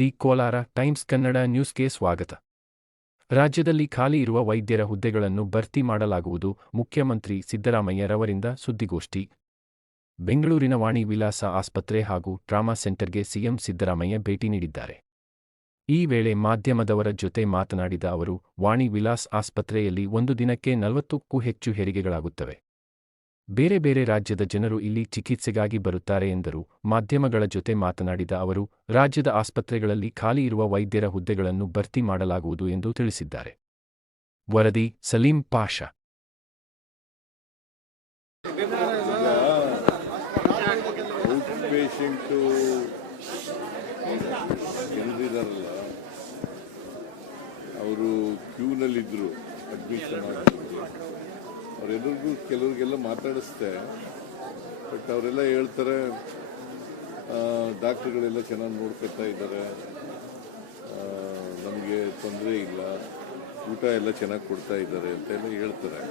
ವರದಿ ಕೋಲಾರ ಟೈಮ್ಸ್ ಕನ್ನಡ ನ್ಯೂಸ್ಗೆ ಸ್ವಾಗತ. ರಾಜ್ಯದಲ್ಲಿ ಖಾಲಿ ಇರುವ ವೈದ್ಯರ ಹುದ್ದೆಗಳನ್ನು ಭರ್ತಿ ಮಾಡಲಾಗುವುದು. ಮುಖ್ಯಮಂತ್ರಿ ಸಿದ್ದರಾಮಯ್ಯರವರಿಂದ ಸುದ್ದಿಗೋಷ್ಠಿ. ಬೆಂಗಳೂರಿನ ವಾಣಿ ವಿಲಾಸ ಆಸ್ಪತ್ರೆ ಹಾಗೂ ಟ್ರಾಮಾ ಸೆಂಟರ್ಗೆ ಸಿಎಂ ಸಿದ್ದರಾಮಯ್ಯ ಭೇಟಿ ನೀಡಿದ್ದಾರೆ. ಈ ವೇಳೆ ಮಾಧ್ಯಮದವರ ಜೊತೆ ಮಾತನಾಡಿದ ಅವರು, ವಾಣಿ ವಿಲಾಸ್ ಆಸ್ಪತ್ರೆಯಲ್ಲಿ ಒಂದು ದಿನಕ್ಕೆ 40ಕ್ಕೂ ಹೆಚ್ಚು ಹೆರಿಗೆಗಳಾಗುತ್ತವೆ. ಬೇರೆ ಬೇರೆ ರಾಜ್ಯದ ಜನರು ಇಲ್ಲಿ ಚಿಕಿತ್ಸೆಗಾಗಿ ಬರುತ್ತಾರೆ ಎಂದರು. ಮಾಧ್ಯಮಗಳ ಜೊತೆ ಮಾತನಾಡಿದ ಅವರು, ರಾಜ್ಯದ ಆಸ್ಪತ್ರೆಗಳಲ್ಲಿ ಖಾಲಿ ಇರುವ ವೈದ್ಯರ ಹುದ್ದೆಗಳನ್ನು ಭರ್ತಿ ಮಾಡಲಾಗುವುದು ಎಂದು ತಿಳಿಸಿದ್ದಾರೆ. ವರದಿ ಸಲೀಂ ಪಾಷಾ. ಅವರು ಕ್ಯೂನಲ್ಲಿದ್ದರು, ಅಡ್ಮಿಷನ್ ಆಗಿದ್ರು. ಅವರೆಲ್ಲರಿಗೂ ಕೆಲವ್ರಿಗೆಲ್ಲ ಮಾತಾಡಿಸ್ದೆ. ಬಟ್ ಅವರೆಲ್ಲ ಹೇಳ್ತಾರೆ ಡಾಕ್ಟ್ರುಗಳೆಲ್ಲ ಚೆನ್ನಾಗಿ ನೋಡ್ಕೊತಾ ಇದ್ದಾರೆ, ನಮಗೆ ತೊಂದರೆ ಇಲ್ಲ, ಊಟ ಎಲ್ಲ ಚೆನ್ನಾಗಿ ಕೊಡ್ತಾ ಇದ್ದಾರೆ ಅಂತೆಲ್ಲ ಹೇಳ್ತಾರೆ.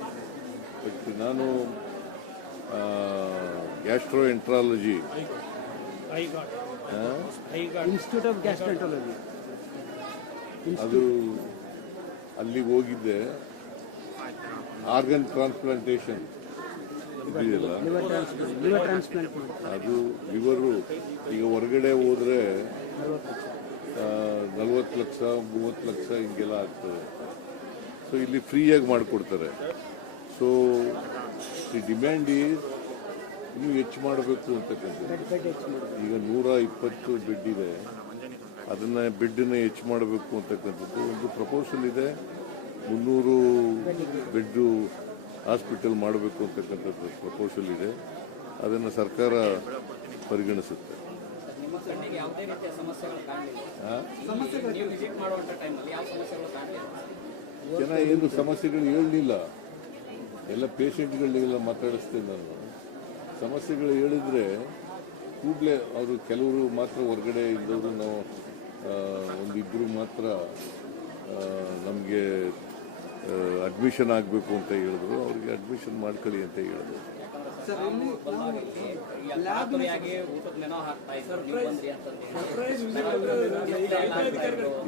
ಬಟ್ ನಾನು gastro enterology institute of gastroenterology ಅದು ಅಲ್ಲಿಗೆ ಹೋಗಿದ್ದೆ. ಆರ್ಗನ್ ಟ್ರಾನ್ಸ್ಪ್ಲಾಂಟೇಷನ್ ಇದೆಯಲ್ಲ, ಅದು ಲಿವರು ಈಗ ಹೊರಗಡೆ ಹೋದ್ರೆ 40 ಲಕ್ಷ 30 ಲಕ್ಷ ಹಿಂಗೆಲ್ಲ ಆಗ್ತದೆ. ಸೊ ಇಲ್ಲಿ ಫ್ರೀಯಾಗಿ ಮಾಡಿಕೊಡ್ತಾರೆ. ಸೊ ದಿ ಡಿಮ್ಯಾಂಡ್ ಈಸ್ ಇನ್ನೂ ಹೆಚ್ಚು ಮಾಡಬೇಕು ಅಂತಕ್ಕಂಥದ್ದು. ಈಗ 120 ಬೆಡ್ ಇದೆ, ಅದನ್ನು ಬೆಡ್ಡನ್ನು ಹೆಚ್ಚು ಮಾಡಬೇಕು ಅಂತಕ್ಕಂಥದ್ದು ಒಂದು ಪ್ರಪೋಸಲ್ ಇದೆ. 300 ಬೆಡ್ಡು ಹಾಸ್ಪಿಟಲ್ ಮಾಡಬೇಕು ಅಂತಕ್ಕಂಥದ್ದು ಪ್ರಪೋಸಲ್ ಇದೆ. ಅದನ್ನು ಸರ್ಕಾರ ಪರಿಗಣಿಸುತ್ತೆ. ಜನ ಏನು ಸಮಸ್ಯೆಗಳು ಹೇಳಲಿಲ್ಲ, ಎಲ್ಲ ಪೇಷಂಟ್ಗಳಿಗೆಲ್ಲ ಮಾತಾಡಿಸ್ತೇನೆ ನಾನು. ಸಮಸ್ಯೆಗಳು ಹೇಳಿದ್ರೆ ಕೂಡಲೇ ಅವರು ಕೆಲವರು ಮಾತ್ರ ಹೊರಗಡೆ ಇದ್ದವರು, ನಾವು ಒಂದಿಬ್ಬರು ಮಾತ್ರ ನಮಗೆ ಅಡ್ಮಿಷನ್ ಆಗಬೇಕು ಅಂತ ಹೇಳಿದ್ರು. ಅವ್ರಿಗೆ ಅಡ್ಮಿಷನ್ ಮಾಡ್ಕೊಳ್ಳಿ ಅಂತ ಹೇಳಿದ್ರು.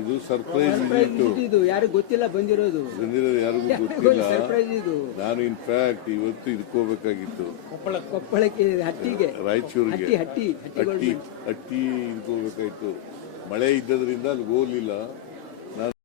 ಇದು ಸರ್ಪ್ರೈಸ್ ವಿಸಿಟ್, ಯಾರಿಗೂ ಗೊತ್ತಿಲ್ಲ, ಬಂದಿರೋದು ಯಾರಿಗೂ ಗೊತ್ತಿಲ್ಲ. ನಾನು ಇನ್ಫ್ಯಾಕ್ಟ್ ಇವತ್ತು ಇದಕ್ಕೋಗ್ಬೇಕಾಗಿತ್ತು, ಕೊಪ್ಪಳಕ್ಕೆ, ಹಟ್ಟಿಗೆ, ರಾಯಚೂರಿಗೆ ಹಟ್ಟಿ ಇದಕ್ಕೋಗ್ಬೇಕಾಗಿತ್ತು. ಮಳೆ ಇದ್ದದ್ರಿಂದ ಅಲ್ಲಿ ಹೋಗ್ಲಿಲ್ಲ.